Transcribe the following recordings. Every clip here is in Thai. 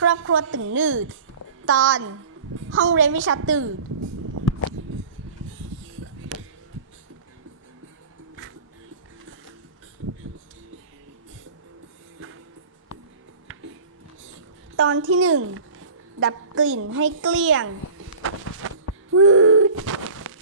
ครอบครัวตึงนืด ตอนห้องเรียนวิชาตื่นตอนที่หนึ่งดับกลิ่นให้เกลี้ยงวืด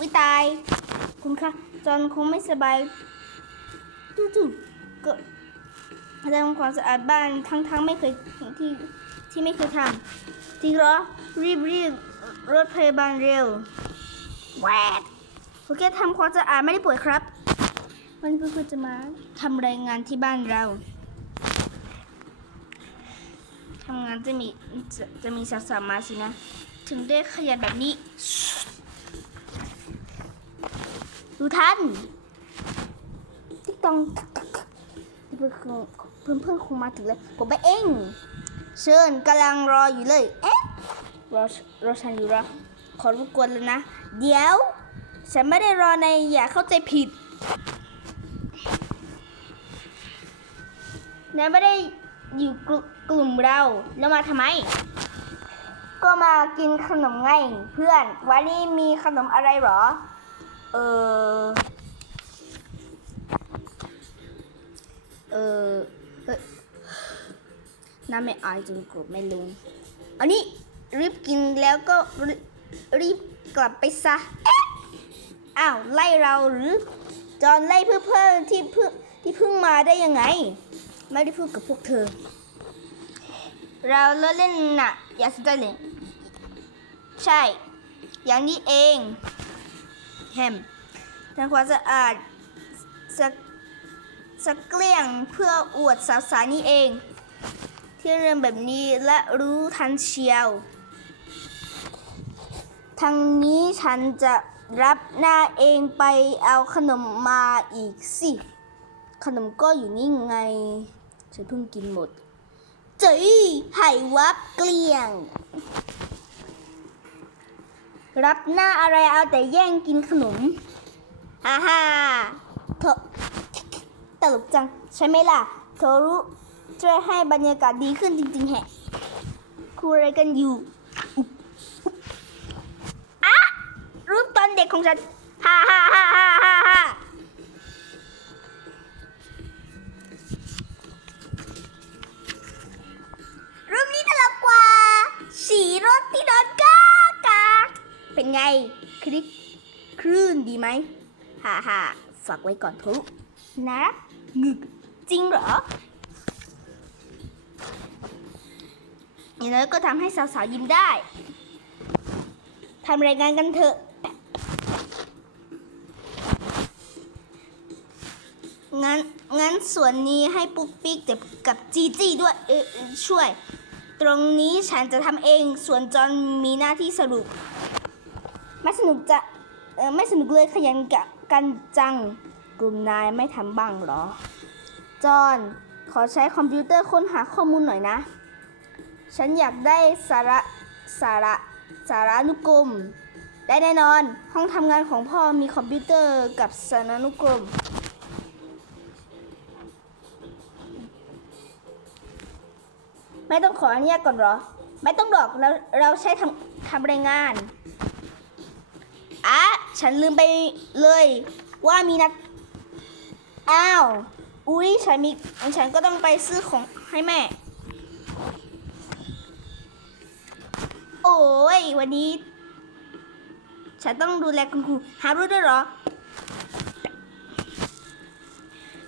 วิตาย คุณคะจอนคงไม่สบายจู่ๆก็ทำความสะอาดบ้านทั้งๆไม่เคยที่ ที่ไม่เคยทำจริงเหรอ รีบรีบรถพยาบาลเร็วแหวกโอเคทำความสะอาดไม่ได้ป่วยครับ วันนี้เพื่อนๆจะมาทำรายงานที่บ้านเราทำงานจะมีจะจะมีสาวๆมาสินะ ถึงได้ขยันแบบนี้ ดูท่านติ๊กตองเพื่อนๆเพื่อนเพื่อนๆคงมาถึงแล้วผมไปเอง เชิญกำลังรออยู่เลย เอ๊ะรอรอฉันอยู่หรอขอรบกวนแล้วนะ เดี๋ยว ฉันไม่ได้รอในอย่าเข้าใจผิดนายไม่ได้อยู่กลุ่มเรา แล้วมาทำไม ก็มากินขนมไงเพื่อน วันนี้มีขนมอะไรหรอ เออ เออ น้าไม่อายจนกรบไม่ลงอันนี้รีบกินแล้วก็รีบกลับไปซะ อ้าวไล่เราหรือ จอนไล่เพื่อนที่เพิ่งที่เพิ่งมาได้ยังไง ไม่ได้พูดกับพวกเธอ เราเลิกเล่นน่ะ อย่าสนใจเลย ใช่ อย่างนี้เองแฮมทำความสะอาดสักสักเกลี้ยงเพื่ออวดสาวๆนี่เอง ที่เรียนแบบนี้และรู้ทันเชียว ทางนี้ฉันจะรับหน้าเองไปเอาขนมมาอีกสิ ขนมก็อยู่นี่ไง ฉันเพิ่งกินหมดจ๋ยไห่วับเกลี้ยง รับหน้าอะไรเอาแต่แย่งกินขนมฮ่าฮ่าเธอตลกจัง ใช่ไหมล่ะเธอรู้ ช่วยให้บรรยากาศดีขึ้นจริง ๆ แฮะคุยอะไรกันอยู่อุ๊บอุ๊บอะรูปตอนเด็กของฉันฮ่าฮ่าฮ่าฮ่าฮ่าฮ่ารูปนี้น่ารักกว่า สีรถที่นอนกากาเป็นไง คลิกคลื่นดีไหมฮ่าฮ่าฝากไว้ก่อนทุกนะงึกจริงเหรอ อย่างน้อยก็ทำให้สาวๆยิ้มได้ทำรายงานกันเถอะงั้นงั้นส่วนนี้ให้ปุ๊กปิ๊กกับกับจีจี้ด้วยเออช่วย ตรงนี้ฉันจะทำเองส่วนจอนมีหน้าที่สรุป ไม่สนุกจะเออไม่สนุกเลยขยันกะกันจังกลุ่มนายไม่ทำบ้างหรอ จอนขอใช้คอมพิวเตอร์ค้นหาข้อมูลหน่อยนะ ฉันอยากได้สาระสาระสารานุกรม ได้แน่นอน ห้องทำงานของพ่อมีคอมพิวเตอร์กับสารานุกรม ไม่ต้องขออนุญาตก่อนหรอ ไม่ต้องหรอกเราเราใช้ทำทำรายงานอะฉันลืมไปเลย ว่ามีนัดอ้าว อุ๊ยฉันมีฉันก็ต้องไปซื้อของให้แม่ โอ้ยวันนี้ ฉันต้องดูแลคุณครูหารู้ด้วยเหรอ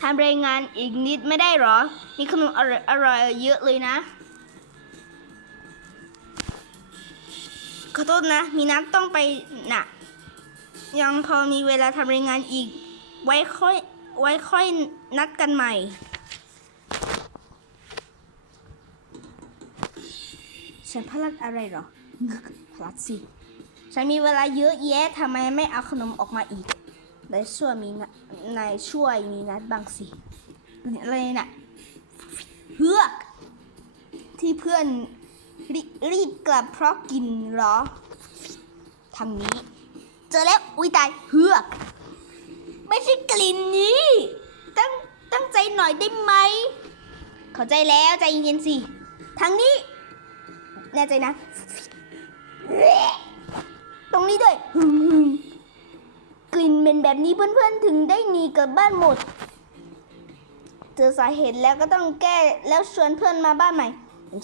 ทำรายงานอีกนิดไม่ได้หรอ มีขนมอร่อยอร่อยเยอะเลยนะ ขอโทษนะ มีน้ำต้องไปน่ะ ยังพอมีเวลาทำรายงานอีก ไว้ค่อย ไว้ค่อยนัดกันใหม่ฉันพลาดอะไรเหรอ พลาดสิ ฉันมีเวลาเยอะแยะทำไมไม่เอาขนมออกมาอีกนายช่วยมีนะนายช่วยมีนัดบ้างสิอะไรน่ะเฮือกที่เพื่อนรรีบกลับเพราะกินหรอ ทางนี้ เจอแล้วอุ้ยตายเฮือก ไม่ใช่กลิ่นนี้ ตั้งตั้งใจหน่อยได้ไหม เข้าใจแล้วใจเย็นๆสิ ทางนี้ แน่ใจนะ ตรงนี้ด้วย กลิ่นเหม็นแบบนี้เพื่อนๆ ถึงได้หนีกลับบ้านหมด เจอสาเหตุแล้วก็ต้องแก้แล้วชวนเพื่อนมาบ้านใหม่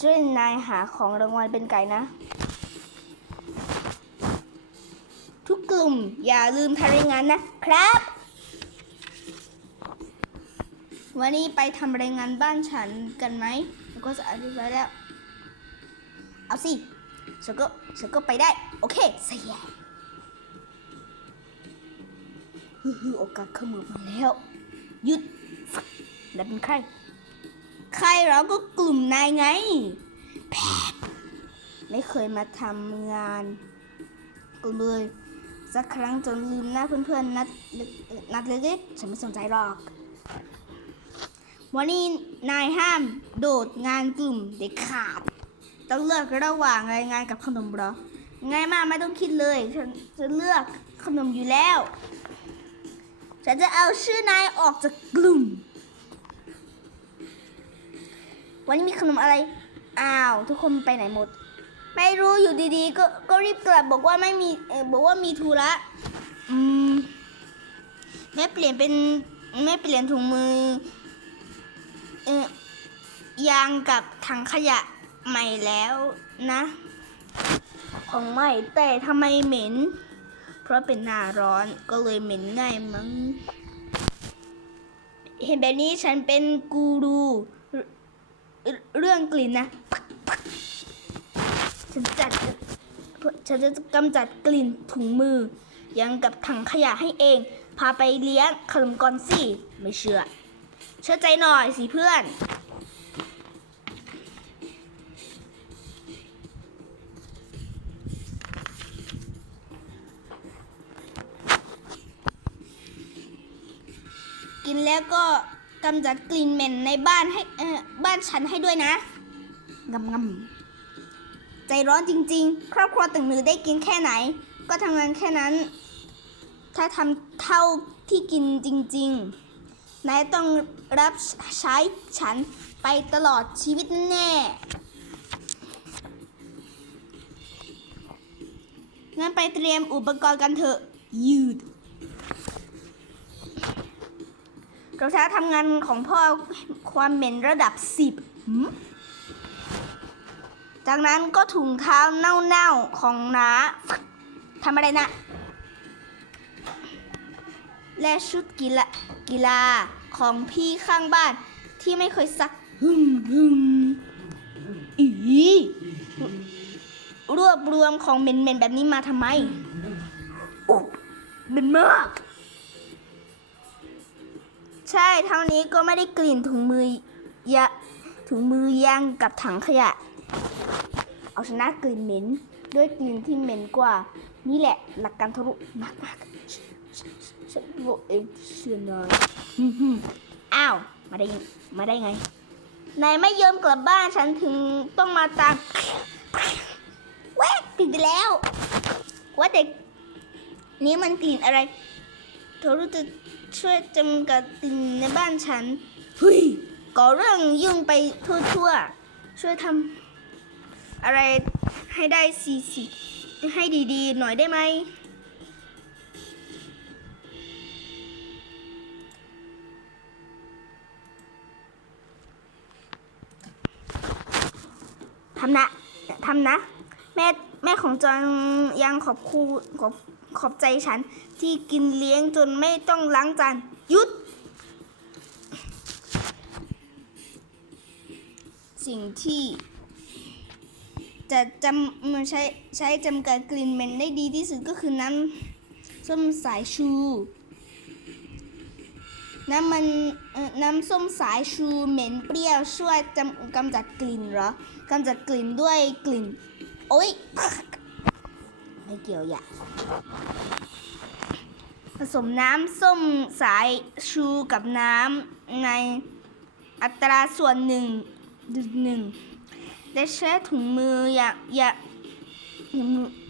ช่วยนายหาของรางวัลเป็นไก่นะ ทุกกลุ่มอย่าลืมทำรายงานนะครับ วันนี้ไปทำรายงานบ้านฉันกันไหมแล้วก็จะอธิบายแล้ว เอาสิ ฉันก็ฉันก็ไปได้ โอเคเสียฮึ่ยๆโอกาสเข้ามือมาแล้วหยุดแล้วเป็นใคร ใครเราก็กลุ่มนายไงแพทไม่เคยมาทำงานกลุ่มเลยสักครั้งจนลืมหน้าเพื่อนๆนัดนัดเล็กๆฉันไม่สนใจหรอก วันนี้นายห้ามโดดงานกลุ่มเด็ดขาด ต้องเลือกระหว่างรายงานกับขนมหรอ ง่ายมากไม่ต้องคิดเลย ฉันจะเลือกขนมอยู่แล้ว ฉันจะเอาชื่อนายออกจากกลุ่ม วันนี้มีขนมอะไร อ้าว ทุกคนไปไหนหมด ไม่รู้อยู่ดีๆ ก็ก็รีบกลับบอกว่าไม่มีเออบอกว่ามีธุระ อืมแม่เปลี่ยนเป็นแม่เปลี่ยนถุงมือ เออยางกับถังขยะ ใหม่แล้วนะ ของใหม่แต่ทำไมเหม็น เพราะเป็นหน้าร้อนก็เลยเหม็นง่ายมั้ง เห็นแบบนี้ฉันเป็นกูรูเรื่องกลิ่นนะ ฉันจัดฉันจะกำจัดกลิ่นถุงมือ ยังกับถังขยะให้เอง พาไปเลี้ยงขนมก่อนสิ ไม่เชื่อ เชื่อใจหน่อยสิเพื่อน แล้วก็กำจัดกลิ่นเหม็นในบ้านให้เออบ้านฉันให้ด้วยนะงำงำใจร้อนจริง ๆ ครอบครัวตึงหนือได้กินแค่ไหน ก็ทำงานแค่นั้น ถ้าทำเท่าที่กินจริง ๆ นายต้องรับใช้ฉันไปตลอดชีวิตแน่งั้นไปเตรียมอุปกรณ์กันเถอะยืด รองเท้าทำงานของพ่อความเหม็นระดับสิบจากนั้นก็ถุงเท้าเน่าๆของน้าทำอะไรนะ และชุดกีฬากีฬาของพี่ข้างบ้านที่ไม่เคยซักหึมหึมอีรวบรวมของเหม็นๆแบบนี้มาทำไมอุบเหม็นมาก ใช่เท่านี้ก็ไม่ได้กลิ่นถุงมือยะถุงมือยางกับถังขยะ เอาชนะกลิ่นเหม็นด้วยกลิ่นที่เหม็นกว่า นี่แหละหลักการทะลุมากมากๆฉันบอกเองเชื่อนอยอ้าว มาได้มาได้ไงนายไม่ยอมกลับบ้านฉันถึงต้องมาตามแวกติดไปแล้วว่าเด็กนี้มันกลิ่นอะไรเธอรู้จะ ช่วยจำกัดกลิ่นในบ้านฉันเฮ้ยก่อเรื่องยุ่งไปทั่วๆ ช่วยทำอะไรให้ได้สีสิให้ดีๆ หน่อยได้ไหมทำนะทำนะ แม่แม่ของจอนยังขอบคูขอบ ขอบใจฉันที่กินเลี้ยงจนไม่ต้องล้างจานหยุด สิ่งที่จะจำมันใช้ใช้จำกัดกลิ่นเหม็นได้ดีที่สุดก็คือน้ำส้มสายชู น้ำมันเอ่อน้ำส้มสายชูเหม็นเปรี้ยวช่วยจำกำจัดกลิ่นเหรอกำจัดกลิ่นด้วยกลิ่น โอ๊ย ไม่เกี่ยวอย่าผสมน้ำส้มสายชูกับน้ำในอัตราส่วนหนึ่งหนึ่งได้แช่ถุงมืออย่างอย่า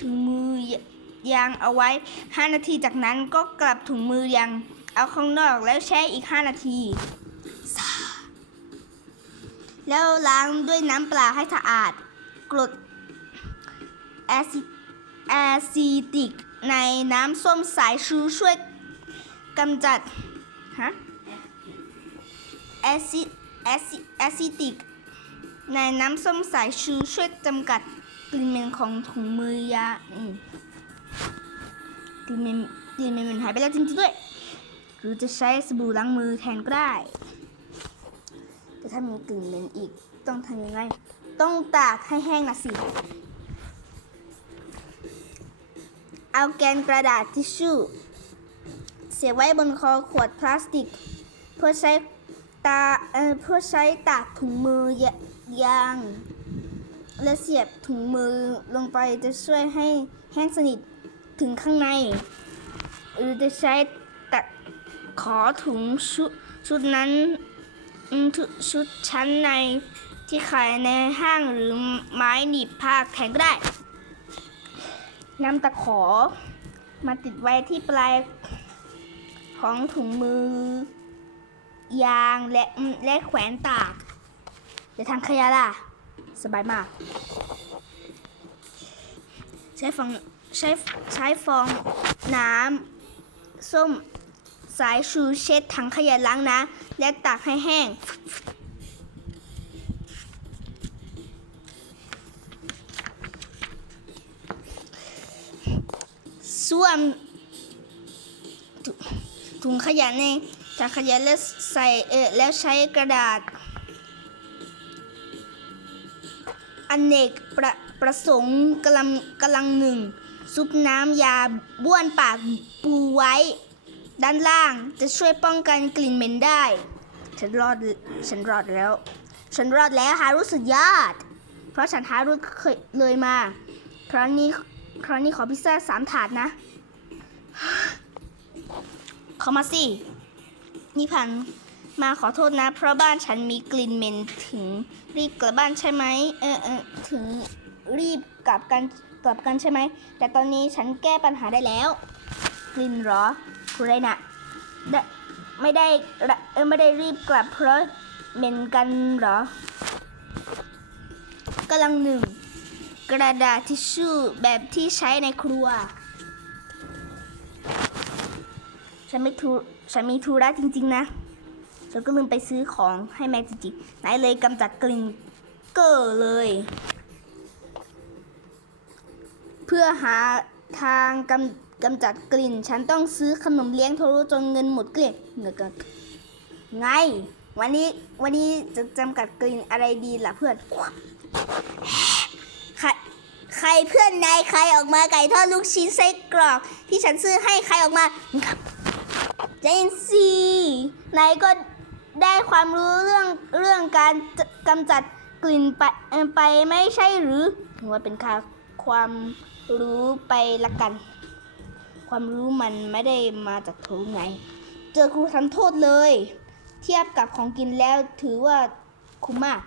ถุงมือยางเอาไว้ 5 นาทีจากนั้นก็กลับถุงมือยางเอาข้างนอกแล้วแช่อีก 5 นาที แล้วล้างด้วยน้ำเปล่าให้สะอาด กรดแอซิ แอซิติก ในน้ำส้มสายชูช่วยกำจัดฮะแอซิแอซิแอซิติก ในน้ำส้มสายชูช่วยจำกัดกลิ่นเหม็นของถุงมือยาอืมกลิ่นเหม็นกลิ่นเหม็นมันหายไปแล้วจริงๆด้วย หรือจะใช้สบู่ล้างมือแทนก็ได้แต่ถ้ามีกลิ่นเหม็นอีกต้องทำยังไง ต้องตากให้แห้งนะสิ เอาแกนกระดาษทิชชู่ เสียบไว้บนคอขวดพลาสติก เพื่อใช้ตาเอ่อเพื่อใช้ตากถุงมือยาง และเสียบถุงมือลงไปจะช่วยให้แห้งสนิทถึงข้างใน หรือจะใช้ตัดขอถุงชุดชุดนั้นชุดชั้นในที่ขายในห้างหรือไม้หนีบผ้าแข็งก็ได้ นำตะขอ มาติดไว้ที่ปลายของถุงมือ ยางและและแขวนตากจะทางขยะล่ะ สบายมาก ใช้ฟองใช้ใช้ฟองน้ำส้มสายชูเช็ดถังขยะล้างน้ำและตากให้แห้ง ส่วนถุงขยะในจากขยะแล้วใส่เออแล้วใช้กระดาษอเนกประประสงค์กำลังกำลังหนึ่ง ซุปน้ำยาบ้วนปากปูไว้ ด้านล่างจะช่วยป้องกันกลิ่นเหม็นได้ ฉันรอดฉันรอดแล้ว ฉันรอดแล้วฮารุสุดยอด เพราะฉันฮารุเคยเลยมา คราวนี้ คราวนี้ขอพิซซ่าสามถาดนะเข้ามาสินี่พันมาขอโทษนะ เพราะบ้านฉันมีกลิ่นเหม็นถึงรีบกลับบ้านใช่ไหมเออเออถึงรีบกลับกันกลับกันใช่ไหม แต่ตอนนี้ฉันแก้ปัญหาได้แล้ว กลิ่นหรอ คุณไรนะได้ไม่ได้เออไม่ได้รีบกลับเพราะเหม็นกันหรอกำลังหนึ่ง กระดาษทิชชู่แบบที่ใช้ในครัว ฉันไม่ทูฉันมีธุระจริง ๆ นะ ฉันก็ลืมไปซื้อของให้แม่จริงๆไหนเลยกำจัดกลิ่นเกอร์เลย เพื่อหาทางกำกำจัดกลิ่น ฉันต้องซื้อขนมเลี้ยงโทรุจนเงินหมดเกลี้ยงเงินกันไง วันนี้วันนี้จะจำกัดกลิ่นอะไรดีล่ะเพื่อน ใครเพื่อนนายใครออกมาไก่ทอดลูกชิ้นไส้กรอก ที่ฉันซื้อให้ใครออกมาเจนซีนายก็ได้ความรู้เรื่องเรื่องการกำจัดกลิ่นไปไปไม่ใช่หรือถือว่าเป็นค่าความรู้ไปละกัน ความรู้มันไม่ได้มาจากโถไงเจอครูทำโทษเลย เทียบกับของกินแล้วถือว่าคุ้มมาก